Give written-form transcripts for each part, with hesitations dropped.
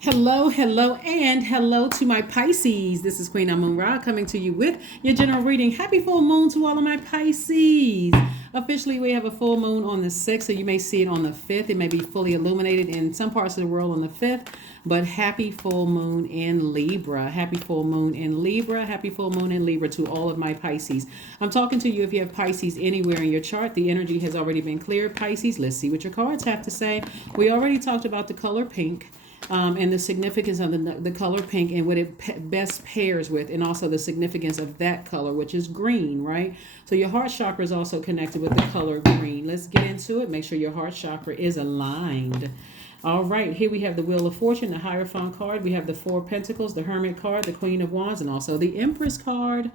Hello, hello, and hello to my Pisces. This is Queen Amun-Ra coming to you with your general reading. Happy full moon to all of my Pisces. Officially, we have a full moon on the 6th, so you may see it on the 5th. It may be fully illuminated in some parts of the world on the 5th, but happy full moon in Libra. Happy full moon in Libra. Happy full moon in Libra to all of my Pisces. I'm talking to you if you have Pisces anywhere in your chart. The energy has already been cleared, Pisces. Let's see what your cards have to say. We already talked about the color pink. And the significance of the color pink and what it best pairs with, and also the significance of that color, which is green, right? So your heart chakra is also connected with the color green. Let's get into it. Make sure your heart chakra is aligned. All right, here we have the Wheel of Fortune, the Hierophant card. We have the Four of Pentacles, the Hermit card, the Queen of Wands, and also the Empress card.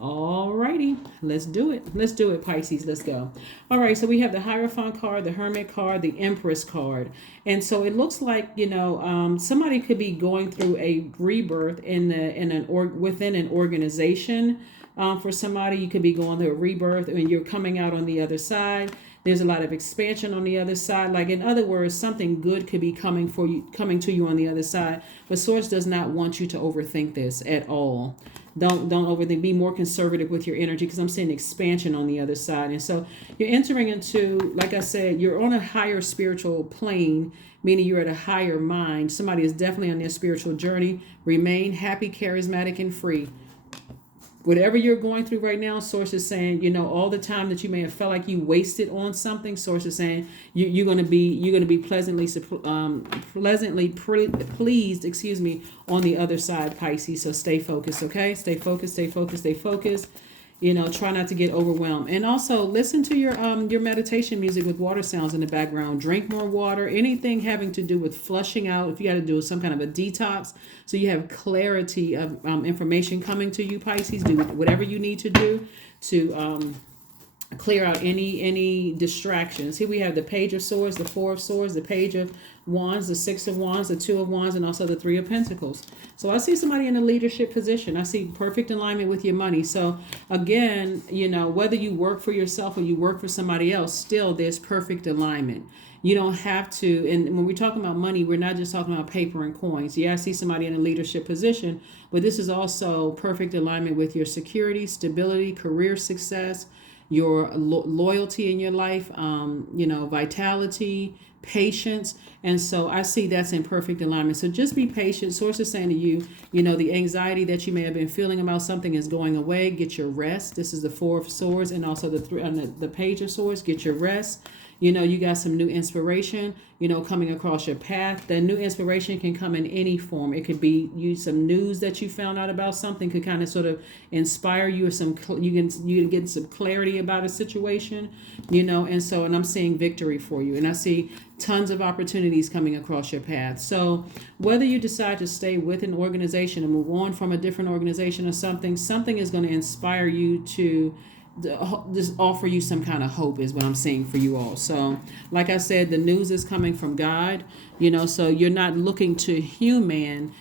All righty, let's do it. Let's do it, Pisces. Let's go. All right, so we have the Hierophant card, the Hermit card, the Empress card. And so it looks like, somebody could be going through a rebirth within an organization. For somebody, you could be going through a rebirth and you're coming out on the other side. There's a lot of expansion on the other side. Like, in other words, something good could be coming to you on the other side. But Source does not want you to overthink this at all. Don't overthink. Be more conservative with your energy, because I'm seeing expansion on the other side. And so you're entering into, like I said, you're on a higher spiritual plane, meaning you're at a higher mind. Somebody is definitely on their spiritual journey. Remain happy, charismatic, and free. Whatever you're going through right now, Source is saying, all the time that you may have felt like you wasted on something, Source is saying you're going to be pleasantly pleased, on the other side, Pisces. So stay focused, okay? Stay focused, stay focused, stay focused. Try not to get overwhelmed. And also listen to your meditation music with water sounds in the background. Drink more water. Anything having to do with flushing out. If you got to do some kind of a detox, so you have clarity of information coming to you, Pisces. Do whatever you need to do to clear out any distractions. Here we have the Page of Swords, the Four of Swords, the Page of Wands, the Six of Wands, the Two of Wands, and also the Three of Pentacles. So I see somebody in a leadership position. I see perfect alignment with your money. So again, whether you work for yourself or you work for somebody else, still there's perfect alignment. You don't have to, and when we're talking about money, we're not just talking about paper and coins. Yeah, I see somebody in a leadership position, but this is also perfect alignment with your security, stability, career success, your loyalty in your life, vitality, patience. And so I see that's in perfect alignment. So just be patient. Source is saying to you, the anxiety that you may have been feeling about something is going away. Get your rest. This is the Four of Swords and also the Page of Swords. Get your rest. You got some new inspiration, coming across your path. That new inspiration can come in any form. It could be some news that you found out about something could kind of sort of inspire you, or you can get some clarity about a situation, and I'm seeing victory for you, and I see tons of opportunities coming across your path. So whether you decide to stay with an organization and move on from a different organization or something is going to inspire you to just offer you some kind of hope, is what I'm seeing for you all. So like I said, the news is coming from God, so you're not looking to human,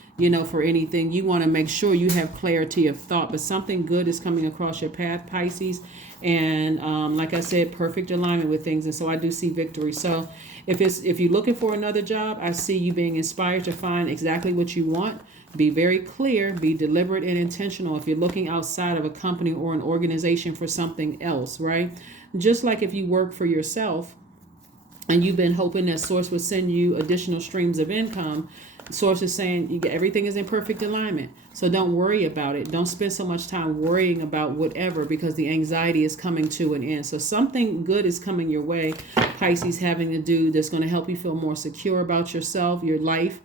for anything. You want to make sure you have clarity of thought, but something good is coming across your path, Pisces. And like I said, perfect alignment with things. And so I do see victory. So if you're looking for another job, I see you being inspired to find exactly what you want. Be very clear, be deliberate and intentional if you're looking outside of a company or an organization for something else, right? Just like if you work for yourself and you've been hoping that Source would send you additional streams of income, Source is saying everything is in perfect alignment. So don't worry about it. Don't spend so much time worrying about whatever, because the anxiety is coming to an end. So something good is coming your way, Pisces, having to do that's going to help you feel more secure about yourself, your life,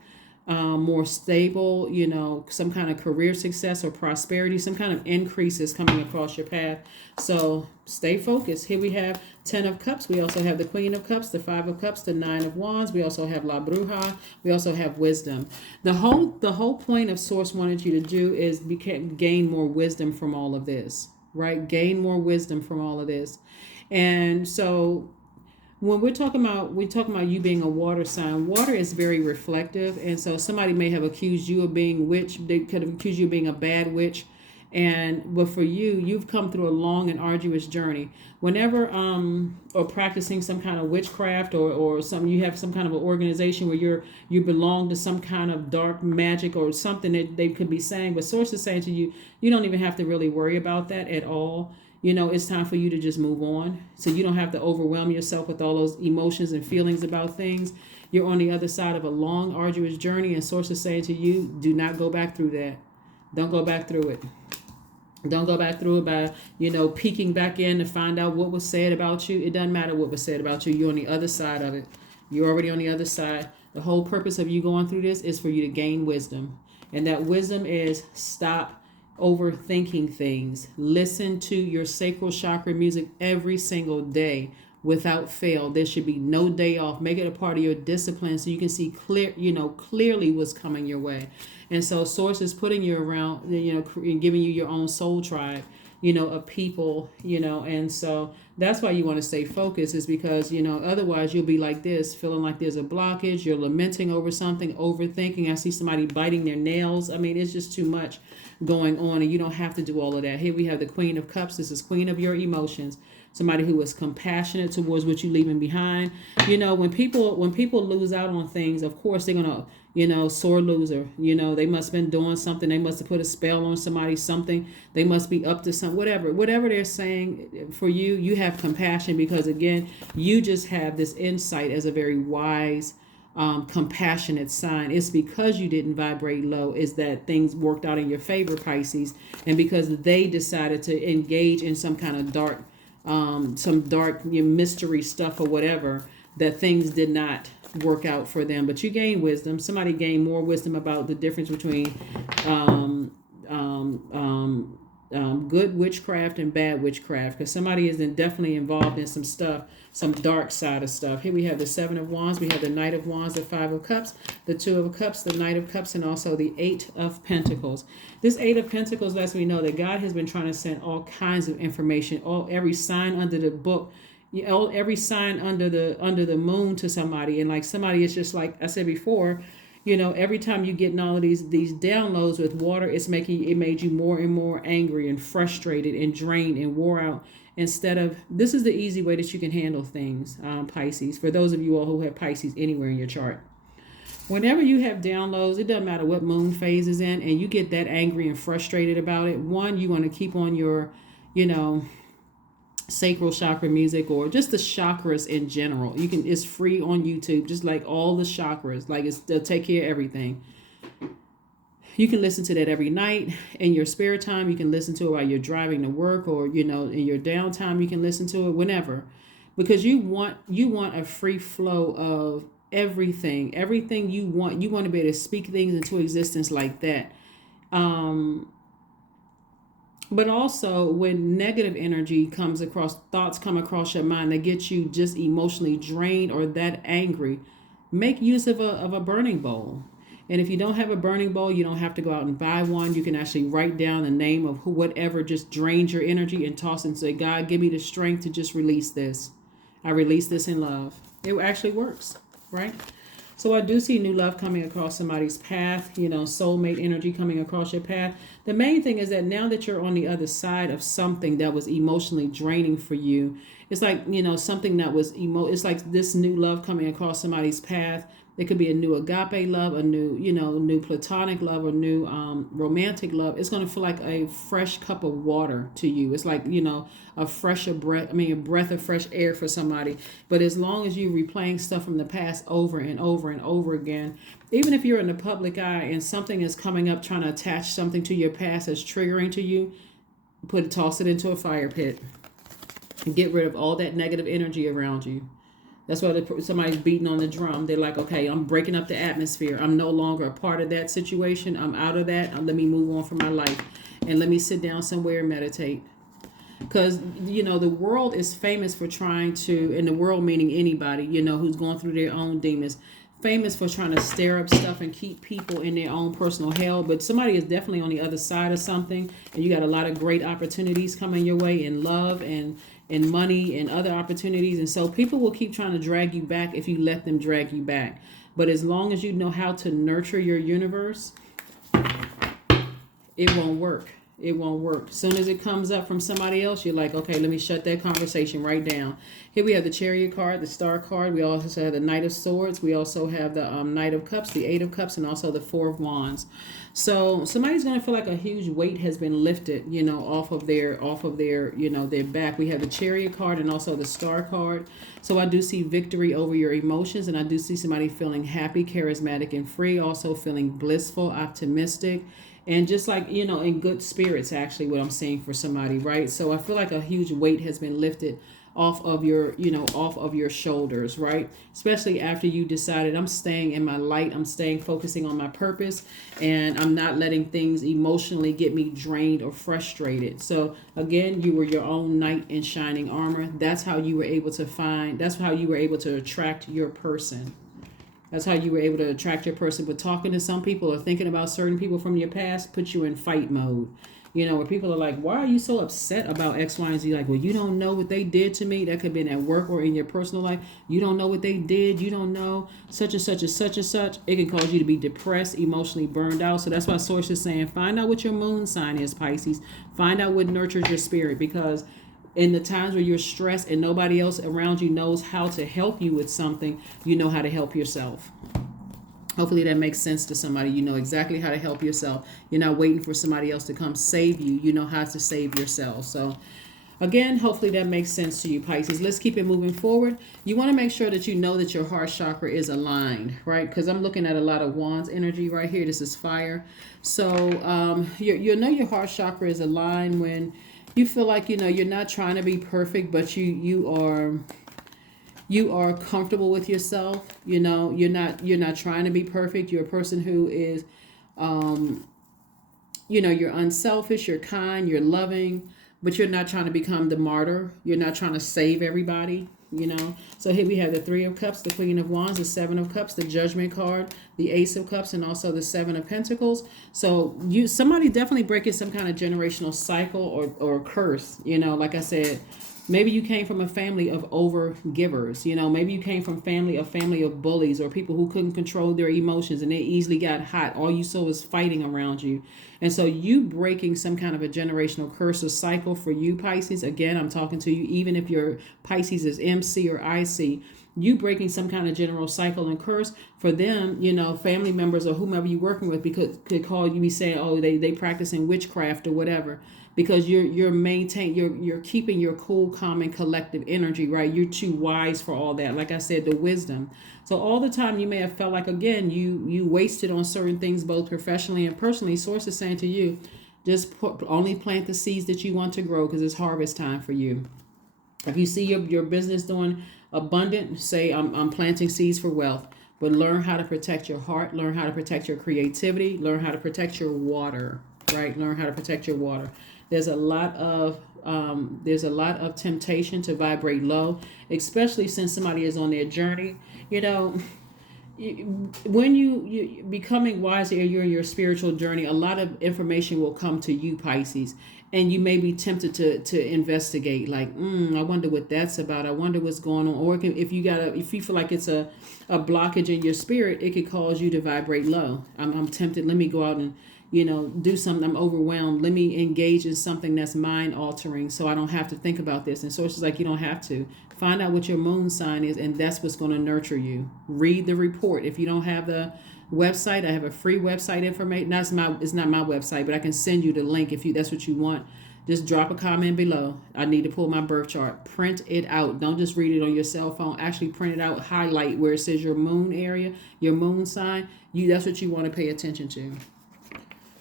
more stable, some kind of career success or prosperity, some kind of increase is coming across your path. So stay focused. Here we have 10 of Cups. We also have the Queen of Cups, the 5 of Cups, the 9 of Wands. We also have La Bruja. We also have Wisdom. The whole point of Source wanted you to do is gain more wisdom from all of this, right? Gain more wisdom from all of this. And so when we're talking about you being a water sign, water is very reflective. And so somebody may have accused you of being witch. They could have accused you of being a bad witch. But for you, you've come through a long and arduous journey. Whenever or practicing some kind of witchcraft, or some, you have some kind of an organization where you belong to some kind of dark magic or something that they could be saying, but source is saying to you, you don't even have to really worry about that at all. It's time for you to just move on. So you don't have to overwhelm yourself with all those emotions and feelings about things. You're on the other side of a long, arduous journey, and source is saying to you, do not go back through that. Don't go back through it. Don't go back through it by, peeking back in to find out what was said about you. It doesn't matter what was said about you. You're on the other side of it. You're already on the other side. The whole purpose of you going through this is for you to gain wisdom. And that wisdom is stop overthinking things. Listen to your sacral chakra music every single day without fail. There should be no day off. Make it a part of your discipline so you can see clearly what's coming your way. And so source is putting you around, and giving you your own soul tribe, of people, and so that's why you want to stay focused, is because, otherwise you'll be like this, feeling like there's a blockage. You're lamenting over something, overthinking. I see somebody biting their nails. I mean, it's just too much going on, and you don't have to do all of that. Here we have the Queen of Cups. This is Queen of your emotions. Somebody who is compassionate towards what you're leaving behind. When people lose out on things, of course they're gonna, sore loser. They must have been doing something. They must have put a spell on somebody, something. They must be up to something, whatever they're saying. For you, you have compassion, because again, you just have this insight as a very wise, compassionate sign. It's because you didn't vibrate low is that things worked out in your favor, Pisces, and because they decided to engage in some kind of dark mystery stuff or whatever, that things did not work out for them. But you gain wisdom. Somebody gained more wisdom about the difference between good witchcraft and bad witchcraft, because somebody is definitely involved in some stuff, some dark side of stuff. Here we have the Seven of Wands, we have the Knight of Wands, the Five of Cups, the Two of Cups, the Knight of Cups, and also the Eight of Pentacles. This Eight of Pentacles lets me know that God has been trying to send all kinds of information, every sign under the book, every sign under the moon to somebody. And like somebody is just, like I said before, every time you get all of these downloads with water, it made you more and more angry and frustrated and drained and wore out. Instead of, this is the easy way that you can handle things, Pisces, for those of you all who have Pisces anywhere in your chart. Whenever you have downloads, it doesn't matter what moon phase is in, and you get that angry and frustrated about it. One, you want to keep on your, sacral chakra music, or just the chakras in general. It's free on YouTube, just like all the chakras. Like they'll take care of everything. You can listen to that every night in your spare time. You can listen to it while you're driving to work, or in your downtime. You can listen to it whenever, because you want a free flow of everything you want. You want to be able to speak things into existence like that. But also, when negative energy thoughts come across your mind that get you just emotionally drained or that angry, make use of a burning bowl. And if you don't have a burning bowl, you don't have to go out and buy one. You can actually write down the name of whatever just drains your energy and toss it and say, God, give me the strength to just release this. I release this in love. It actually works, right? So I do see new love coming across somebody's path, soulmate energy coming across your path. The main thing is that now that you're on the other side of something that was emotionally draining for you, it's like, something that was it's like this new love coming across somebody's path. It could be a new agape love, a new platonic love, or new romantic love. It's going to feel like a fresh cup of water to you. It's like, a breath of fresh air for somebody. But as long as you're replaying stuff from the past over and over and over again, even if you're in the public eye and something is coming up trying to attach something to your past that's triggering to you, toss it into a fire pit and get rid of all that negative energy around you. That's why somebody's beating on the drum. They're like, okay, I'm breaking up the atmosphere. I'm no longer a part of that situation. I'm out of that. Let me move on from my life. And let me sit down somewhere and meditate. Because, the world is famous for trying to, and the world meaning anybody, who's going through their own demons, famous for trying to stir up stuff and keep people in their own personal hell. But somebody is definitely on the other side of something. And you got a lot of great opportunities coming your way in love and money and other opportunities. And so people will keep trying to drag you back if you let them drag you back. But as long as you know how to nurture your universe, it won't work. It won't work. As soon as it comes up from somebody else, you're like, okay, let me shut that conversation right down. Here we have the Chariot card, the Star card. We also have the Knight of Swords. We also have the Knight of Cups, the Eight of Cups, and also the Four of Wands. So somebody's going to feel like a huge weight has been lifted, off of their, their back. We have the Chariot card and also the Star card. So I do see victory over your emotions, and I do see somebody feeling happy, charismatic, and free. Also feeling blissful, optimistic, and just like, in good spirits, actually, what I'm seeing for somebody, right? So I feel like a huge weight has been lifted off of your, off of your shoulders, right? Especially after you decided, I'm staying in my light, I'm staying focusing on my purpose, and I'm not letting things emotionally get me drained or frustrated. So again, you were your own knight in shining armor. That's how you were able to attract your person. That's how you were able to attract your person. But talking to some people or thinking about certain people from your past puts you in fight mode. Where people are like, why are you so upset about X, Y, and Z? Like, well, you don't know what they did to me. That could have been at work or in your personal life. You don't know what they did. You don't know such and such and such and such. It can cause you to be depressed, emotionally burned out. So that's why Source is saying, find out what your moon sign is, Pisces. Find out what nurtures your spirit, because in the times where you're stressed and nobody else around you knows how to help you with something, you know how to help yourself. Hopefully that makes sense to somebody. You know exactly how to help yourself. You're not waiting for somebody else to come save you. You know how to save yourself. So again, hopefully that makes sense to you, Pisces. Let's keep it moving forward. You want to make sure that you know that your heart chakra is aligned, right? Because I'm looking at a lot of Wands energy right here. This is fire. So you'll know your heart chakra is aligned when you feel like, you're not trying to be perfect, but you are comfortable with yourself. You're not trying to be perfect. You're a person who is, you're unselfish, you're kind, you're loving, but you're not trying to become the martyr. You're not trying to save everybody. So here we have the Three of Cups, the Queen of Wands, the Seven of Cups, the Judgment card, the Ace of Cups, and also the Seven of Pentacles. So somebody definitely breaking some kind of generational cycle or curse. Like I said, maybe you came from a family of over givers. Maybe you came from a family of bullies or people who couldn't control their emotions and they easily got hot. All you saw was fighting around you. And so you breaking some kind of a generational curse or cycle for you, Pisces. Again, I'm talking to you, even if your Pisces is MC or IC, you breaking some kind of general cycle and curse for them, family members or whomever you're working with, because could call you, be saying, oh, they practicing witchcraft or whatever, because you're keeping your cool, calm, and collective energy, right? You're too wise for all that. Like I said, the wisdom. So all the time you may have felt like, again, you wasted on certain things, both professionally and personally. Source is saying to you, just only plant the seeds that you want to grow, because it's harvest time for you. If you see your business doing abundant, say I'm planting seeds for wealth. But learn how to protect your heart, learn how to protect your creativity, learn how to protect your water, right? Learn how to protect your water. There's a lot of temptation to vibrate low, especially since somebody is on their journey. When you becoming wiser, you're in your spiritual journey, a lot of information will come to you, Pisces, and you may be tempted to investigate, like, I wonder what that's about, I wonder what's going on. Or if you feel like it's a blockage in your spirit, it could cause you to vibrate low. I'm tempted, let me go out and do something. I'm overwhelmed, let me engage in something that's mind altering so I don't have to think about this. And Source is like, you don't have to. Find out what your moon sign is, and that's what's going to nurture you. Read the report. If you don't have the website, I have a free website information. It's not my website, but I can send you the link if that's what you want. Just drop a comment below. I need to pull my birth chart. Print it out. Don't just read it on your cell phone. Actually print it out. Highlight where it says your moon area, your moon sign. That's what you want to pay attention to.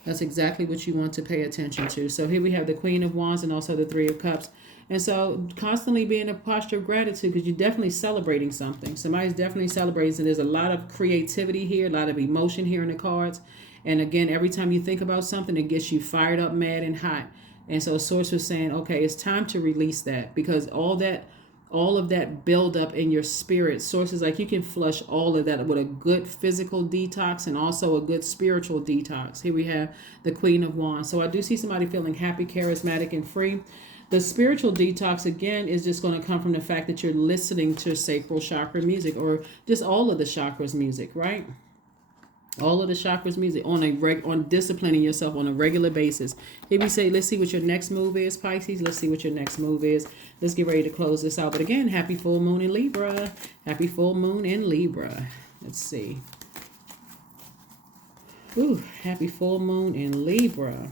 That's exactly what you want to pay attention to. So here we have the Queen of Wands and also the Three of Cups. And so constantly be in a posture of gratitude, because you're definitely celebrating something. Somebody's definitely celebrating. So there's a lot of creativity here, a lot of emotion here in the cards. And again, every time you think about something, it gets you fired up, mad, and hot. And so Source was saying, okay, it's time to release that, because all of that build up in your spirit. Source is like, you can flush all of that with a good physical detox and also a good spiritual detox. Here we have the Queen of Wands. So I do see somebody feeling happy, charismatic, and free. The spiritual detox, again, is just going to come from the fact that you're listening to sacral chakra music, or just all of the chakras music, right? All of the chakras music on disciplining yourself on a regular basis. Here we say, let's see what your next move is, Pisces. Let's see what your next move is. Let's get ready to close this out. But again, happy full moon in Libra. Happy full moon in Libra. Let's see. Ooh, happy full moon in Libra.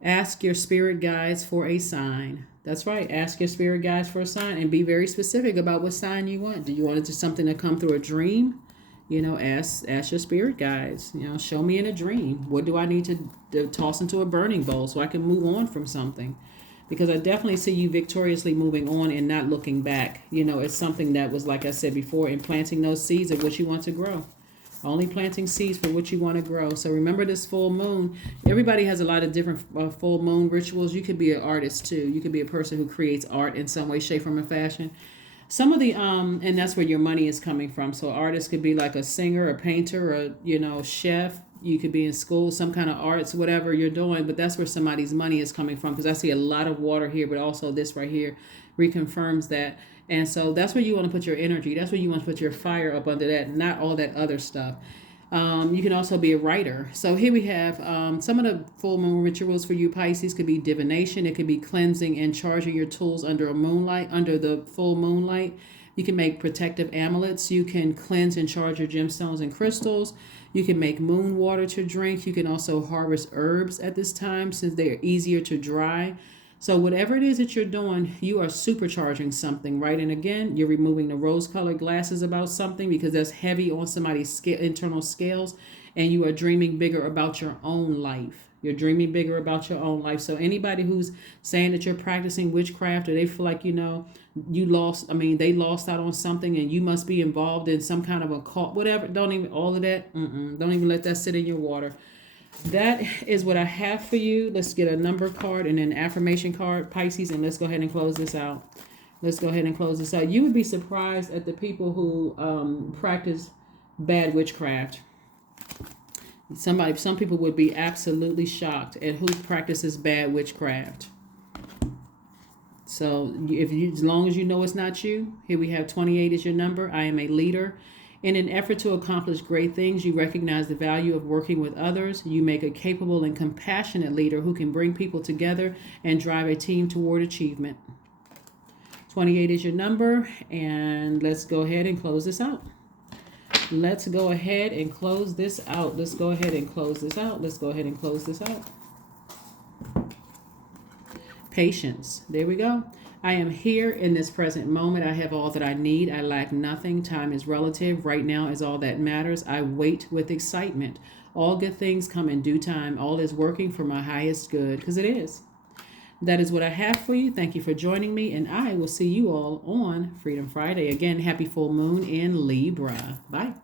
Ask your spirit guides for a sign. That's right. Ask your spirit guides for a sign and be very specific about what sign you want. Do you want it to something to come through a dream? You know, ask your spirit guides. You know, show me in a dream. What do I need to toss into a burning bowl so I can move on from something? Because I definitely see you victoriously moving on and not looking back. You know, it's something that was, like I said before, in planting those seeds of what you want to grow. Only planting seeds for what you want to grow. So remember this full moon. Everybody has a lot of different full moon rituals. You could be an artist too. You could be a person who creates art in some way, shape, form, or fashion. Some of the and that's where your money is coming from. So artists could be like a singer, a painter, or chef. You could be in school, some kind of arts, whatever you're doing. But that's where somebody's money is coming from, because I see a lot of water here, but also this right here reconfirms that. And so that's where you want to put your energy. That's where you want to put your fire up under that, not all that other stuff. You can also be a writer. So here we have some of the full moon rituals for you, Pisces. Could be divination. It could be cleansing and charging your tools under the full moonlight. You can make protective amulets. You can cleanse and charge your gemstones and crystals. You can make moon water to drink. You can also harvest herbs at this time since they're easier to dry. So whatever it is that you're doing, you are supercharging something, right? And again, you're removing the rose-colored glasses about something because that's heavy on somebody's internal scales, and you are dreaming bigger about your own life. You're dreaming bigger about your own life. So anybody who's saying that you're practicing witchcraft, or they feel like, they lost out on something and you must be involved in some kind of a cult, whatever, don't even let that sit in your water. That is what I have for you. Let's get a number card and an affirmation card, Pisces, and let's go ahead and close this out. You would be surprised at the people who practice bad witchcraft. Some people would be absolutely shocked at who practices bad witchcraft. So as long as you know it's not you, here we have 28 is your number. I am a leader. In an effort to accomplish great things, you recognize the value of working with others. You make a capable and compassionate leader who can bring people together and drive a team toward achievement. 28 is your number, and let's go ahead and close this out. Patience. There we go. I am here in this present moment. I have all that I need. I lack nothing. Time is relative. Right now is all that matters. I wait with excitement. All good things come in due time. All is working for my highest good, because it is. That is what I have for you. Thank you for joining me, and I will see you all on Freedom Friday. Again, happy full moon in Libra. Bye.